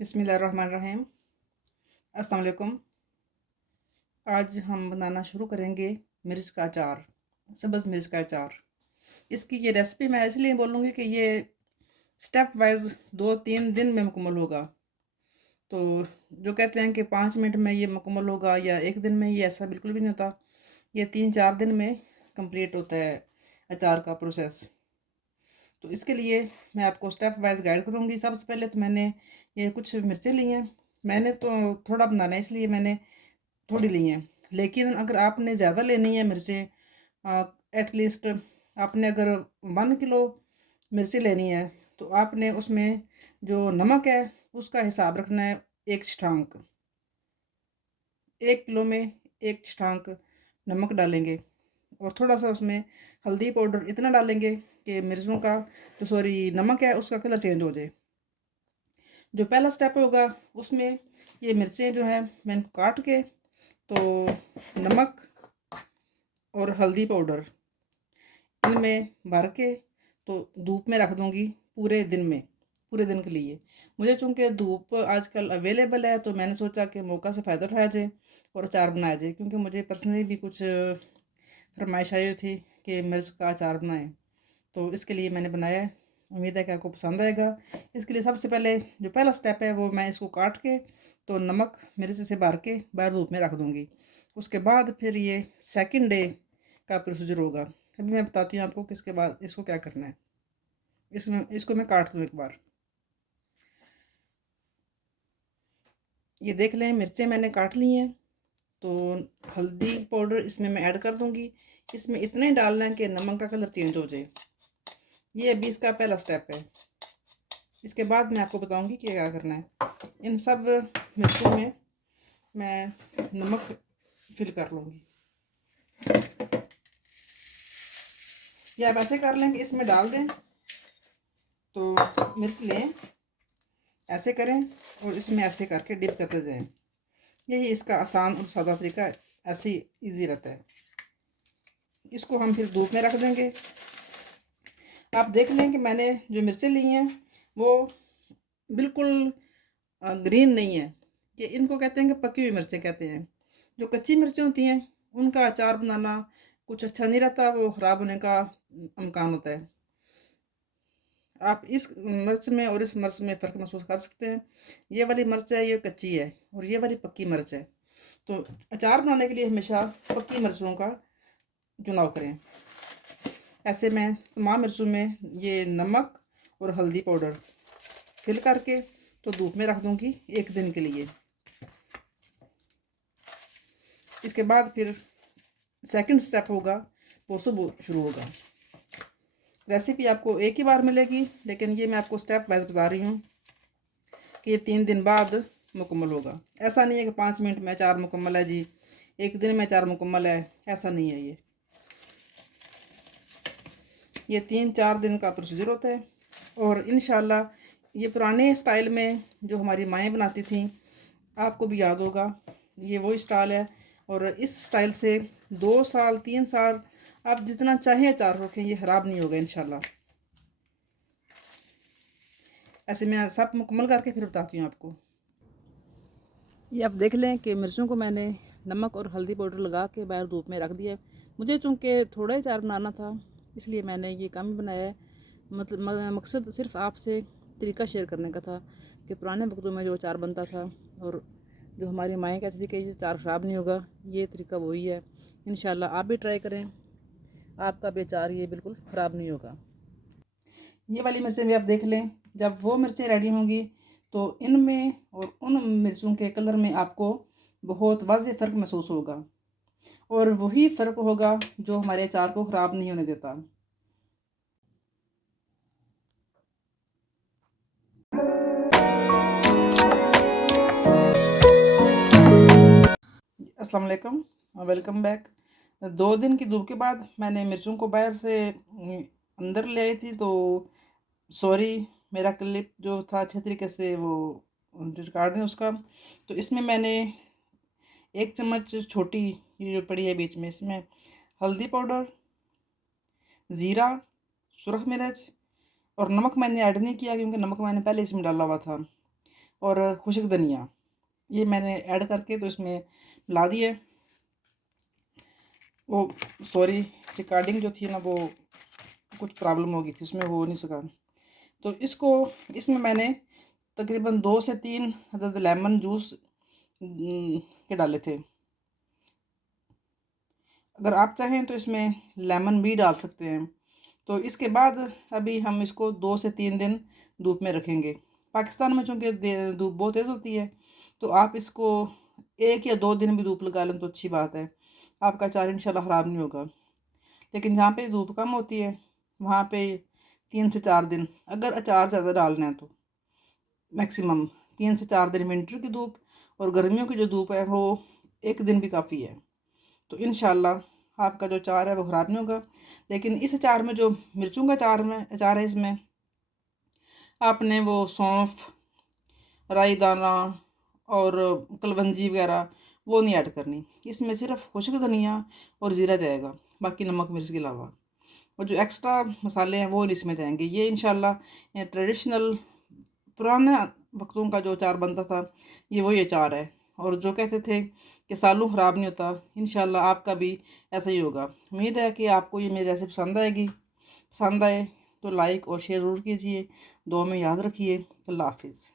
बिस्मिल्लाहिर्रहमानिर्रहीम। अस्सलाम वालेकुम। आज हम बनाना शुरू करेंगे मिर्च का अचार, सब्ज़ मिर्च का अचार। इसकी ये रेसिपी मैं इसलिए बोलूँगी कि ये स्टेप वाइज़ 2-3 दिन में मुकम्मल होगा। तो जो कहते हैं कि 5 मिनट में ये मुकम्मल होगा या 1 दिन में, ये ऐसा बिल्कुल भी नहीं होता। ये 3-4 दिन में कंप्लीट होता है अचार का प्रोसेस। तो इसके लिए मैं आपको स्टेप वाइज़ गाइड करूँगी। सबसे पहले तो मैंने ये कुछ मिर्चें ली हैं। मैंने तो थोड़ा बनाना है इसलिए मैंने थोड़ी ली हैं, लेकिन अगर आपने ज़्यादा लेनी है मिर्चें, एटलीस्ट आपने अगर 1 किलो मिर्ची लेनी है तो आपने उसमें जो नमक है उसका हिसाब रखना है 1 चठ्ठांक। 1 किलो में 1 चठ्ठांक नमक डालेंगे और थोड़ा सा उसमें हल्दी पाउडर इतना डालेंगे कि मिर्चों का जो सॉरी नमक है उसका कलर चेंज हो जाए। जो पहला स्टेप होगा उसमें ये मिर्चें जो है मैंने काट के तो नमक और हल्दी पाउडर इनमें भर के तो धूप में रख दूँगी पूरे दिन के लिए। मुझे चूँकि धूप आजकल अवेलेबल है तो मैंने सोचा कि मौका से फ़ायदा उठाया जाए और अचार बनाया जाए, क्योंकि मुझे पर्सनली भी कुछ फरमाइश आई हुई थी कि मिर्च का अचार बनाएँ। तो इसके लिए मैंने बनाया है। उम्मीद है कि आपको पसंद आएगा। इसके लिए सबसे पहले जो पहला स्टेप है वो मैं इसको काट के तो नमक मिर्च से भर के बाहर धूप में रख दूँगी। उसके बाद फिर ये सेकंड डे का प्रोसीजर होगा। अभी मैं बताती हूँ आपको कि इसके बाद इसको क्या करना है। इसमें इसको मैं काट दूँ एक बार। ये देख लें मिर्चें मैंने काट ली हैं। तो हल्दी पाउडर इसमें मैं ऐड कर दूँगी। इसमें इतना ही डालना है कि नमक का कलर चेंज हो जाए। ये अभी इसका पहला स्टेप है। इसके बाद मैं आपको बताऊंगी कि क्या करना है। इन सब मिर्चों में मैं नमक फिल कर लूँगी। या आप ऐसे कर लें कि इसमें डाल दें तो मिर्च लें, ऐसे करें और इसमें ऐसे करके डिप करते जाएं। यही इसका आसान और सादा तरीका है, ऐसे ही ईजी रहता है। इसको हम फिर धूप में रख देंगे। आप देख लें कि मैंने जो मिर्चें ली हैं वो बिल्कुल ग्रीन नहीं है। ये इनको कहते हैं कि पकी हुई मिर्चें कहते हैं। जो कच्ची मिर्चें होती हैं उनका अचार बनाना कुछ अच्छा नहीं रहता, वो ख़राब होने का इम्कान होता है। आप इस मिर्च में और इस मिर्च में फ़र्क महसूस कर सकते हैं। ये वाली मिर्च है ये कच्ची है और ये वाली पक्की मिर्च है। तो अचार बनाने के लिए हमेशा पक्की मिर्चों का चुनाव करें। ऐसे मैं तमाम मिर्चों में ये नमक और हल्दी पाउडर फिल करके तो धूप में रख दूँगी 1 दिन के लिए। इसके बाद फिर सेकंड स्टेप होगा वो सुबह शुरू होगा। रेसिपी आपको एक ही बार मिलेगी, लेकिन ये मैं आपको स्टेप वाइज बता रही हूँ कि ये 3 दिन बाद मुकम्मल होगा। ऐसा नहीं है कि 5 मिनट में अचार मुकम्मल है जी, 1 दिन में अचार मुकम्मल है, ऐसा नहीं है। ये 3-4 दिन का प्रोसीजर होता है। और इंशाल्लाह ये पुराने स्टाइल में जो हमारी माएँ बनाती थीं, आपको भी याद होगा, ये वही स्टाइल है। और इस स्टाइल से 2 साल 3 साल आप जितना चाहें अचार रखें, ये ख़राब नहीं होगा इंशाल्लाह। ऐसे मैं सब मुकम्मल करके फिर बताती हूँ आपको। ये आप देख लें कि मिर्चों को मैंने नमक और हल्दी पाउडर लगा के बाहर धूप में रख दिया है। मुझे चूँकि थोड़ा ही अचार बनाना था इसलिए मैंने ये कम ही बनाया है। मतलब मकसद सिर्फ आपसे तरीका शेयर करने का था कि पुराने वक्तों में जो अचार बनता था और जो हमारी माएँ कहती थी कि ये अचार ख़राब नहीं होगा, ये तरीका वही है। इंशाल्लाह आप भी ट्राई करें, आपका भी अचार ये बिल्कुल ख़राब नहीं होगा। ये वाली मिर्चें भी आप देख लें। जब वो मिर्चें रेडी होंगी तो इनमें और उन मिर्चों के कलर में आपको बहुत वाज़ेह फ़र्क महसूस होगा और वही फ़र्क होगा जो हमारे अचार को ख़राब नहीं होने देता। अस्सलाम वालेकुम, वेलकम बैक। 2 दिन की धूप के बाद मैंने मिर्चों को बाहर से अंदर ले आई थी। तो सॉरी, मेरा क्लिप जो था अच्छे तरीके से वो रिकॉर्ड नहीं उसका। तो इसमें मैंने 1 चम्मच छोटी ये जो पड़ी है बीच में, इसमें हल्दी पाउडर, ज़ीरा, सुरख मिर्च और नमक मैंने ऐड नहीं किया क्योंकि नमक मैंने पहले इसमें डाला हुआ था। और खुशक धनिया, ये मैंने ऐड करके तो इसमें मिला दिए। वो सॉरी, रिकॉर्डिंग जो थी ना वो कुछ प्रॉब्लम हो गई थी, उसमें हो नहीं सका। तो इसको इसमें मैंने तकरीबन 2 से 3 अदद लेमन जूस के डाले थे। अगर आप चाहें तो इसमें लेमन भी डाल सकते हैं। तो इसके बाद अभी हम इसको 2 से 3 दिन धूप में रखेंगे। पाकिस्तान में चूँकि धूप बहुत तेज़ होती है, तो आप इसको 1 या 2 दिन भी धूप लगा लें तो अच्छी बात है, आपका अचार इंशाल्लाह ख़राब नहीं होगा। लेकिन जहाँ पे धूप कम होती है वहाँ पे 3 से 4 दिन, अगर अचार ज़्यादा डालना है तो मैक्सिमम 3 से 4 दिन विंटर की धूप, और गर्मियों की जो धूप है वो 1 दिन भी काफ़ी है। तो इंशाल्लाह आपका जो अचार है वो ख़राब नहीं होगा। लेकिन इस अचार में जो मिर्चों का अचार है, इसमें आपने वो सौंफ, राई दाना और कलवंजी वगैरह वो नहीं ऐड करनी। इसमें सिर्फ खुश्क धनिया और ज़ीरा जाएगा, बाकी नमक मिर्च के अलावा। और जो एक्स्ट्रा मसाले हैं वो इसमें जाएंगे। ये इंशाल्लाह ट्रेडिशनल पुराने वक्तों का जो अचार बनता था, ये वही अचार है। और जो कहते थे कि सालों ख़राब नहीं होता, इंशाल्लाह आपका भी ऐसा ही होगा। उम्मीद है कि आपको ये मेरी रेसिपी पसंद आएगी। पसंद आए तो लाइक और शेयर ज़रूर कीजिए। दुआ में याद रखिए। अल्लाह हाफिज़।